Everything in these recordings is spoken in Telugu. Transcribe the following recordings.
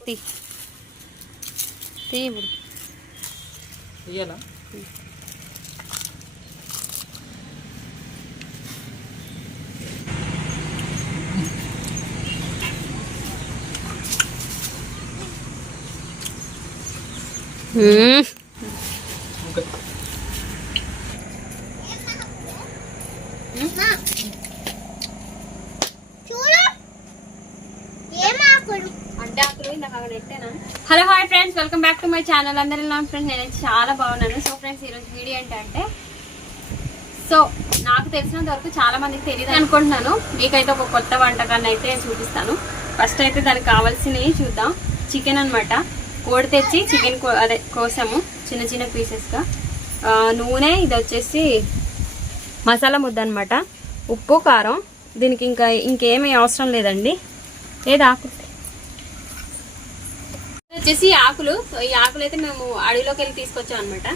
తీ. ఇప్పుడు. ఇయ్యాలా మ్మ్. ఇంకా చూడు ఏమాకులు అంటే అప్పుడు ఇందాక అక్కడ పెట్టానా hello hi friends. Welcome back to my channel. అందరూ నా ఫ్రెండ్స్ నేను చాలా బాగున్నాను. సో ఫ్రెండ్స్ ఈరోజు వీడియో ఏంటంటే సో నాకు తెలిసినంత వరకు చాలా మందికి తెలియదు అనుకుంటున్నాను. మీకైతే ఒక కొత్త వంటకాన్ని అయితే చూపిస్తాను. ఫస్ట్ అయితే దానికి కావాల్సినవి చూద్దాం. చికెన్ అన్నమాట. కోడి తెచ్చి చికెన్ అదే కోసాము చిన్న చిన్న పీసెస్గా. నూనె ఇది వచ్చేసి మసాలా ముద్ద అనమాట ఉప్పు కారం. దీనికి ఇంకా ఇంకేమీ అవసరం లేదండి. ఏది ఆకు? ఇది వచ్చేసి ఆకులు. సో ఈ ఆకులు అయితే మేము అడవిలోకి వెళ్ళి తీసుకొచ్చాం అనమాట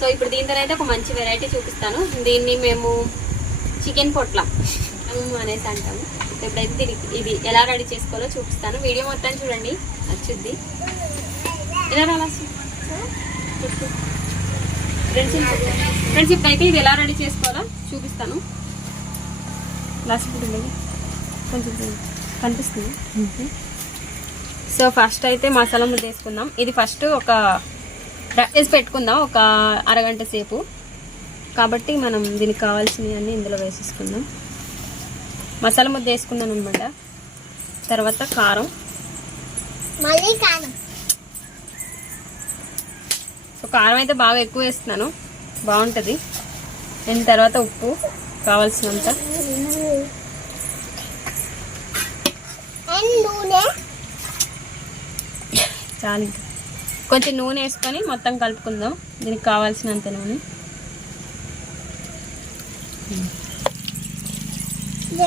సో ఇప్పుడు దీంతో అయితే ఒక మంచి వెరైటీ చూపిస్తాను. దీన్ని మేము చికెన్ పొట్లం అనేసి అంటాము. ఎప్పుడైతే ఇప్పుడైతే దీనికి ఇది ఎలా రెడీ చేసుకోవాలో చూపిస్తాను. వీడియో మొత్తం చూడండి. నచ్చుద్ది. ఫ్రెండ్స్ ఇప్పుడైతే ఇది ఎలా రెడీ చేసుకోవాలో చూపిస్తాను. లాస్ట్ కొంచెం కనిపిస్తుంది. సో ఫస్ట్ అయితే మసాలా ముద్ద వేసుకుందాం. ఇది ఫస్ట్ ఒక వేసి పెట్టుకుందాం ఒక అరగంట సేపు. కాబట్టి మనం దీనికి కావాల్సినవి అన్నీ ఇందులో వేసేసుకుందాం. మసాలా ముద్ద వేసుకున్నాను అనమాట తర్వాత కారం. మళ్ళీ కాను సో కారం అయితే బాగా ఎక్కువ వేస్తున్నాను. బాగుంటుంది. దీని తర్వాత ఉప్పు కావాల్సినంత. చాలు ఇంకా. కొంచెం నూనె వేసుకొని మొత్తం కలుపుకుందాం. దీనికి కావాల్సినంత నూనె.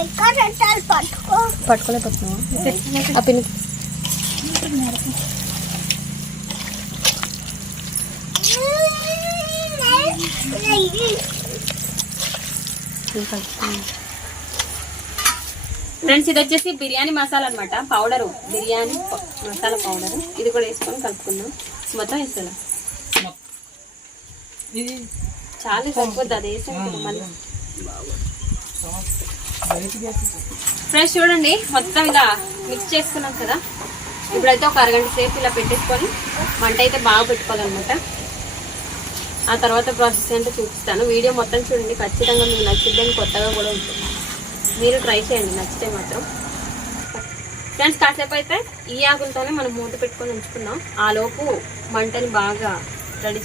ఎక్కడ పెట్టాలి పట్టుకో. పట్టుకోలేకపోతున్నావా ఆ పిన్ ఫ్రెండ్స్ ఇది వచ్చేసి బిర్యానీ మసాలా అనమాట పౌడర్. బిర్యానీ మసాలా పౌడర్. ఇది కూడా వేసుకొని కలుపుకుందాం. మొత్తం ఇది చాలా సరిపోద్ది అది వేసాం మళ్ళీ. ఫ్రెండ్స్ చూడండి మొత్తం ఇలా మిక్స్ చేసుకున్నాం కదా. ఇప్పుడైతే ఒక అరగంట సేపు ఇలా పెట్టేసుకొని వంట అయితే బాగా పెట్టుకోవాలన్నమాట. ఆ తర్వాత ప్రాసెస్ ఏంటో చూపిస్తాను. వీడియో మొత్తం చూడండి. ఖచ్చితంగా మీకు నచ్చిద్దని కొత్తగా కూడా ఉంటుంది. మీరు ట్రై చేయండి. నచ్చితే మాత్రం. ఫ్రెండ్స్ కాసేపు అయితే ఈ ఆకులతోనే మనం మూత పెట్టుకొని ఉంచుకుందాం. ఆ లోపు మంటని బాగా రెడీ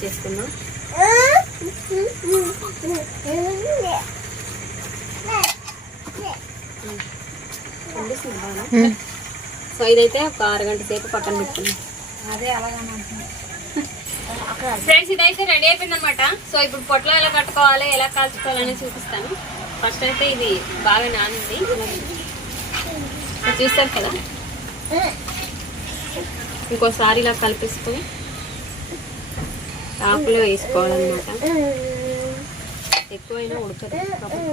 బాగా సో ఇదైతే ఒక అరగంట సేపు పక్కన పెట్టుకుందాం. ఫ్రెండ్స్ ఇదైతే రెడీ అయిపోయింది అనమాట సో ఇప్పుడు పొట్లో ఎలా కట్టుకోవాలి ఎలా కాల్చుకోవాలని చూపిస్తాను. ఫస్ట్ అయితే ఇది బాగా నానింది. చూస్తారు కదా? ఇంకోసారి ఇలా కలిపేసుకొని ఆకులో వేసుకోవాలన్నమాట. ఎక్కువైనా ఉడకదు కాబట్టి.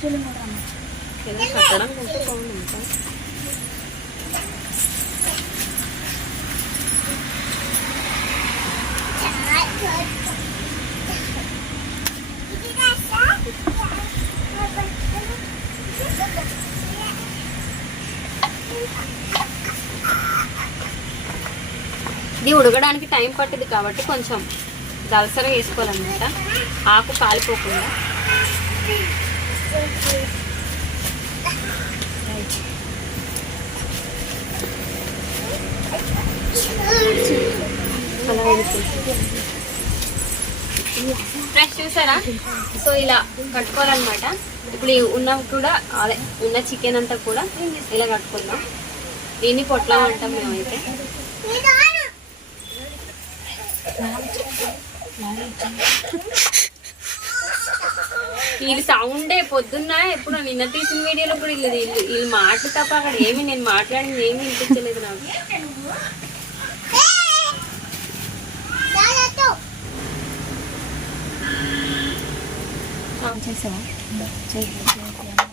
కట్టడం కొంచెం బాగుంది ఇది ఉడకడానికి టైం పట్టింది కాబట్టి కొంచెం దలసరగా వేసుకోవాలన్నమాట. ఆకు కాలిపోకుండా. ఫ్రెష్ చూసారా? సో ఇలా కట్టుకోవాలన్నమాట. ఇప్పుడు ఉన్న కూడా అదే ఉన్న చికెన్ అంతా కూడా ఇలా కట్టుకుందాం. దీన్ని పొట్లం అంటాం మేమైతే. వీళ్ళు సౌండే పొద్దున్న ఎప్పుడు నిన్న తీసిన వీడియోలో కూడా వీళ్ళు వీళ్ళు వీళ్ళు మాట తప్ప అక్కడ ఏమి నేను మాట్లాడింది ఏమి వినిపించలేదు నాకు. చేసావా? నూడిల్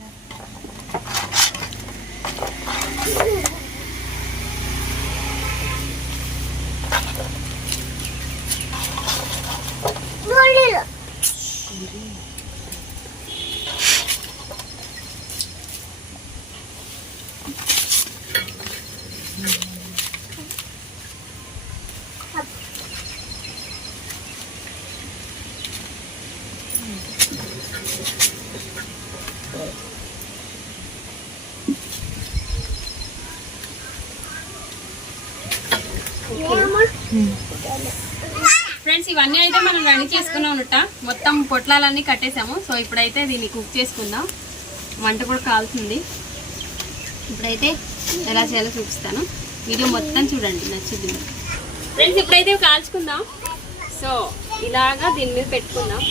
ఫ్రెండ్స్ ఇవన్నీ అయితే మనం రెడీ చేసుకున్నాం మొత్తం పొట్లాలన్నీ కట్టేసాము సో ఇప్పుడైతే దీన్ని కుక్ చేసుకుందాం. వంట కూడా కాలుతుంది. ఇప్పుడైతే ఎలా చేయాలో చూపిస్తాను. వీడియో మొత్తం చూడండి. నచ్చింది. ఫ్రెండ్స్ ఇప్పుడైతే కాల్చుకుందాం. సో ఇలాగా దీని మీద పెట్టుకుందాం.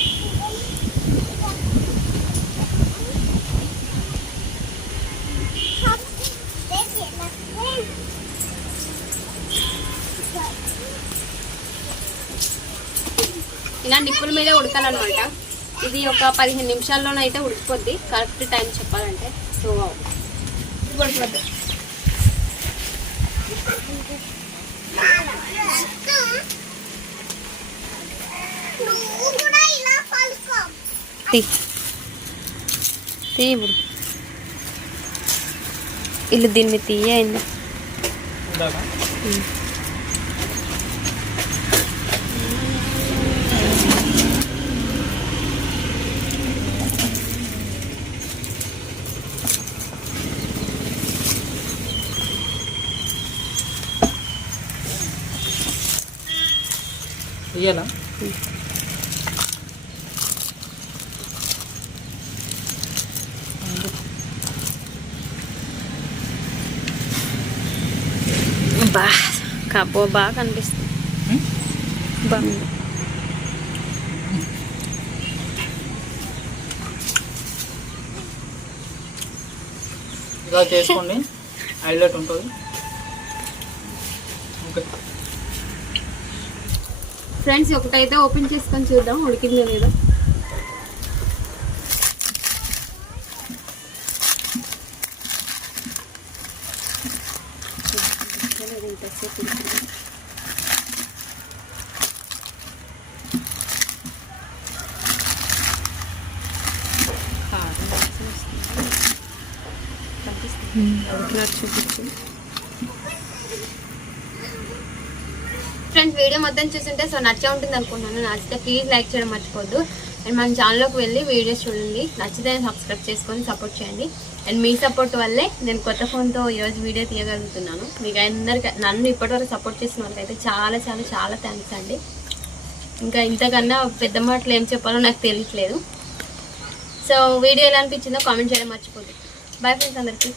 ఇలా నిప్పుల మీద ఉడకాలన్నమాట. ఇది ఒక పదిహేను నిమిషాల్లోనైతే ఉడికిపోద్ది. కరెక్ట్ టైం చెప్పాలంటే. సో తీ. ఇప్పుడు ఇల్లు దీన్ని తీయండి ఇయ్యాలా? బా కబ్బో బాగా కనిపిస్తుంది బాగుంది ఇలా చేసుకోండి. హైలైట్ ఉంటుంది. ఓకే. ఫ్రెండ్స్ ఒకటైతే ఓపెన్ చేసుకొని చూద్దాం. ఉడికిందో లేదో చూపించు ఫ్రెండ్స్ వీడియో మొత్తం చూస్తుంటే సో నచ్చే ఉంటుంది అనుకుంటున్నాను. నచ్చితే ప్లీజ్ లైక్ చేయడం మర్చిపోద్దు అండ్ మన ఛానల్లోకి వెళ్ళి వీడియోస్ చూడండి. నచ్చితే సబ్స్క్రైబ్ చేసుకొని సపోర్ట్ చేయండి. అండ్ మీ సపోర్ట్ వల్లే నేను కొత్త ఫోన్తో ఈరోజు వీడియో తీయగలుగుతున్నాను. మీకు అందరికీ నన్ను ఇప్పటివరకు సపోర్ట్ చేసిన వాళ్ళకైతే చాలా చాలా చాలా థ్యాంక్స్ అండి. ఇంకా ఇంతకన్నా పెద్ద మాటలు ఏం చెప్పాలో నాకు తెలియట్లేదు. సో వీడియో ఎలా అనిపించిందో కామెంట్ చేయడం మర్చిపోద్దు బాయ్ ఫ్రెండ్స్ అందరికీ.